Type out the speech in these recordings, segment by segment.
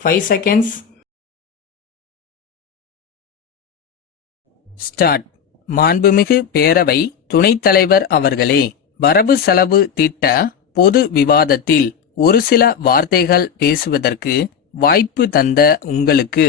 5 seconds. Start. மாண்புமிகு பேரவை துணைத் தலைவர் அவர்களே, வரவு செலவு திட்ட பொது விவாதத்தில் ஒரு சில வார்த்தைகள் பேசுவதற்கு வாய்ப்பு தந்த உங்களுக்கு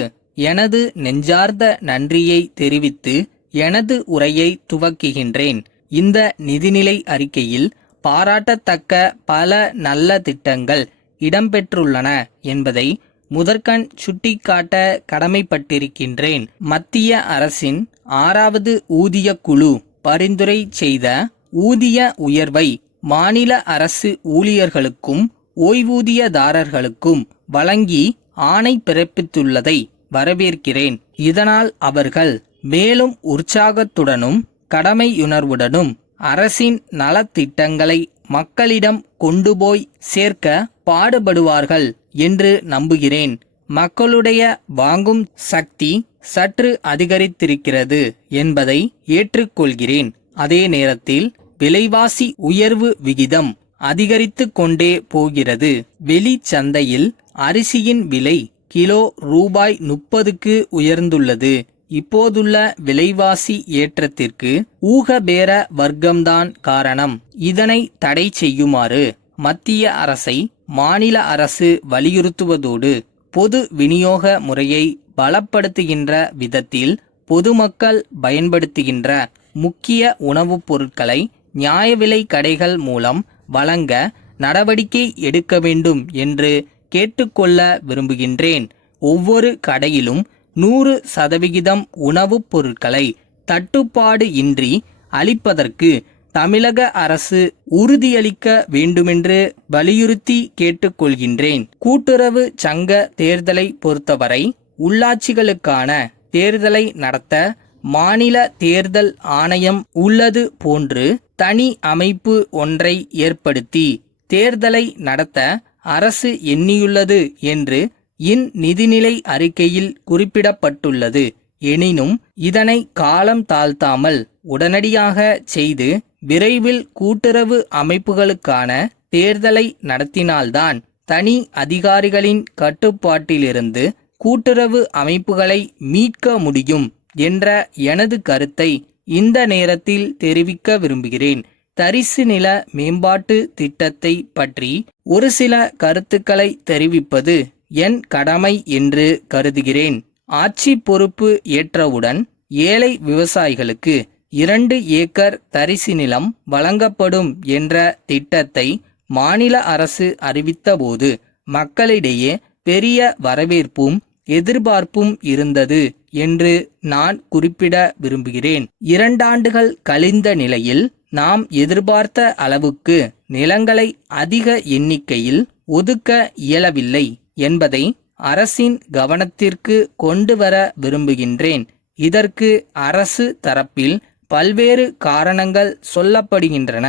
எனது நெஞ்சார்ந்த நன்றியை தெரிவித்து எனது உரையை துவக்குகின்றேன். இந்த நிதிநிலை அறிக்கையில் பாராட்டத்தக்க பல நல்ல திட்டங்கள் இடம்பெற்றுள்ளன என்பதை முதற்கண் சுட்டிக்காட்ட கடமைப்பட்டிருக்கின்றேன். மத்திய அரசின் 6வது ஊதிய குழு பரிந்துரை செய்த ஊதிய உயர்வை மாநில அரசு ஊழியர்களுக்கும் ஓய்வூதியதாரர்களுக்கும் வழங்கி ஆணை பிறப்பித்துள்ளதை வரவேற்கிறேன். இதனால் அவர்கள் மேலும் உற்சாகத்துடனும் கடமையுணர்வுடனும் அரசின் நலத்திட்டங்களை மக்களிடம் கொண்டு போய் சேர்க்க பாடுபடுவார்கள் என்று நம்புகிறேன். மக்களுடைய வாங்கும் சக்தி சற்று அதிகரித்திருக்கிறது என்பதை ஏற்றுக்கொள்கிறேன். அதே நேரத்தில் விலைவாசி உயர்வு விகிதம் அதிகரித்து கொண்டே போகிறது. வெளி சந்தையில் அரிசியின் விலை கிலோ ரூபாய் 30க்கு உயர்ந்துள்ளது. இப்போதுள்ள விலைவாசி ஏற்றத்திற்கு ஊகபேர வர்க்கம்தான் காரணம். இதனை தடை செய்யுமாறு மத்திய அரசை மாநில அரசு வலியுறுத்துவதோடு பொது விநியோக முறையை பலப்படுத்துகின்ற விதத்தில் பொதுமக்கள் பயன்படுத்துகின்ற முக்கிய உணவுப் பொருட்களை நியாய விலை கடைகள் மூலம் வழங்க நடவடிக்கை எடுக்க வேண்டும் என்று கேட்டுக்கொள்ள விரும்புகின்றேன். ஒவ்வொரு கடையிலும் 100% உணவுப் பொருட்களை தட்டுப்பாடு இன்றி அளிப்பதற்கு தமிழக அரசு உறுதியளிக்க வேண்டுமென்று வலியுறுத்தி கேட்டுக்கொள்கின்றேன். கூட்டுறவு சங்க தேர்தலை பொறுத்தவரை உள்ளாட்சிகளுக்கான தேர்தலை நடத்த மாநில தேர்தல் ஆணையம் உள்ளது போன்று தனி அமைப்பு ஒன்றை ஏற்படுத்தி தேர்தலை நடத்த அரசு எண்ணியுள்ளது என்று இந்நிதிநிலை அறிக்கையில் குறிப்பிடப்பட்டுள்ளது. எனினும் இதனை காலம் தாழ்த்தாமல் உடனடியாக செய்து விரைவில் கூட்டுறவு அமைப்புகளுக்கான தேர்தலை நடத்தினால்தான் தனி அதிகாரிகளின் கட்டுப்பாட்டிலிருந்து கூட்டுறவு அமைப்புகளை மீட்க முடியும் என்ற எனது கருத்தை இந்த நேரத்தில் தெரிவிக்க விரும்புகிறேன். தரிசு நில மேம்பாட்டு திட்டத்தை பற்றி ஒரு சில கருத்துக்களை தெரிவிப்பது என் கடமை என்று கருதுகிறேன். ஆட்சி பொறுப்பு ஏற்றவுடன் ஏழை விவசாயிகளுக்கு 2 ஏக்கர் தரிசு நிலம் வழங்கப்படும் என்ற திட்டத்தை மாநில அரசு அறிவித்தபோது மக்களிடையே பெரிய வரவேற்பும் எதிர்பார்ப்பும் இருந்தது என்று நான் குறிப்பிட விரும்புகிறேன். 2 ஆண்டுகள் கழிந்த நிலையில் நாம் எதிர்பார்த்த அளவுக்கு நிலங்களை அதிக எண்ணிக்கையில் ஒதுக்க இயலவில்லை என்பதை அரசின் கவனத்திற்கு கொண்டு வர விரும்புகின்றேன். இதற்கு அரசு தரப்பில் பல்வேறு காரணங்கள் சொல்லப்படுகின்றன.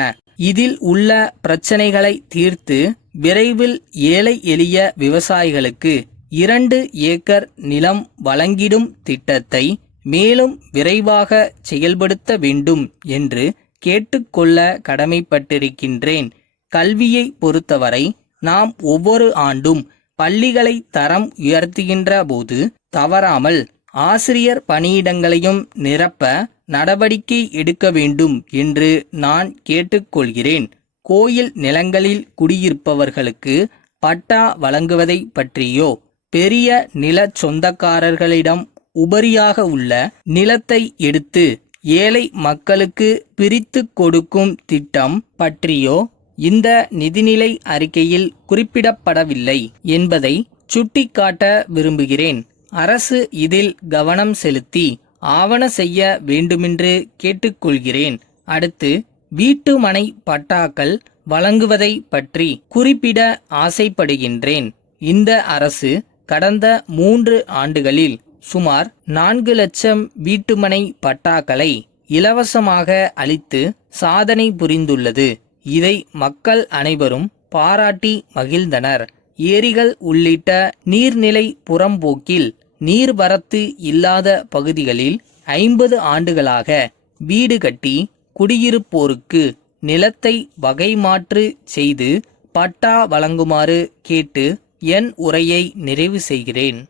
இதில் உள்ள பிரச்சனைகளை தீர்த்து விரைவில் ஏழை எளிய விவசாயிகளுக்கு 2 ஏக்கர் நிலம் வழங்கிடும் திட்டத்தை மேலும் விரைவாக செயல்படுத்த வேண்டும் என்று கேட்டுக்கொள்ள கடமைப்பட்டிருக்கின்றேன். கல்வியை பொறுத்தவரை நாம் ஒவ்வொரு ஆண்டும் பள்ளிகளை தரம் உயர்த்துகின்ற போது தவறாமல் ஆசிரியர் பணியிடங்களையும் நிரப்ப நடவடிக்கை எடுக்க வேண்டும் என்று நான் கேட்டுக்கொள்கிறேன். கோயில் நிலங்களில் குடியிருப்பவர்களுக்கு பட்டா வழங்குவதை பற்றியோ பெரிய நில சொந்தக்காரர்களிடம் உபரியாக உள்ள நிலத்தை எடுத்து ஏழை மக்களுக்கு பிரித்து கொடுக்கும் திட்டம் பற்றியோ இந்த நிதிநிலை அறிக்கையில் குறிப்பிடப்படவில்லை என்பதை சுட்டிக்காட்ட விரும்புகிறேன். அரசு இதில் கவனம் செலுத்தி ஆவண செய்ய வேண்டுமென்று கேட்டுக்கொள்கிறேன். அடுத்து வீட்டு மனை பட்டாக்கள் வழங்குவதை பற்றி குறிப்பிட ஆசைப்படுகின்றேன். இந்த அரசு கடந்த 3 ஆண்டுகளில் சுமார் 4 லட்சம் வீட்டுமனை பட்டாக்களை இலவசமாக அளித்து சாதனை புரிந்துள்ளது. இதை மக்கள் அனைவரும் பாராட்டி மகிழ்ந்தனர். ஏரிகள் உள்ளிட்ட நீர்நிலை புறம்போக்கில் நீர்வரத்து இல்லாத பகுதிகளில் 50 ஆண்டுகளாக வீடு கட்டி குடியிருப்போருக்கு நிலத்தை வகை மாற்று செய்து பட்டா வழங்குமாறு கேட்டு என் உரையை நிறைவு செய்கிறேன்.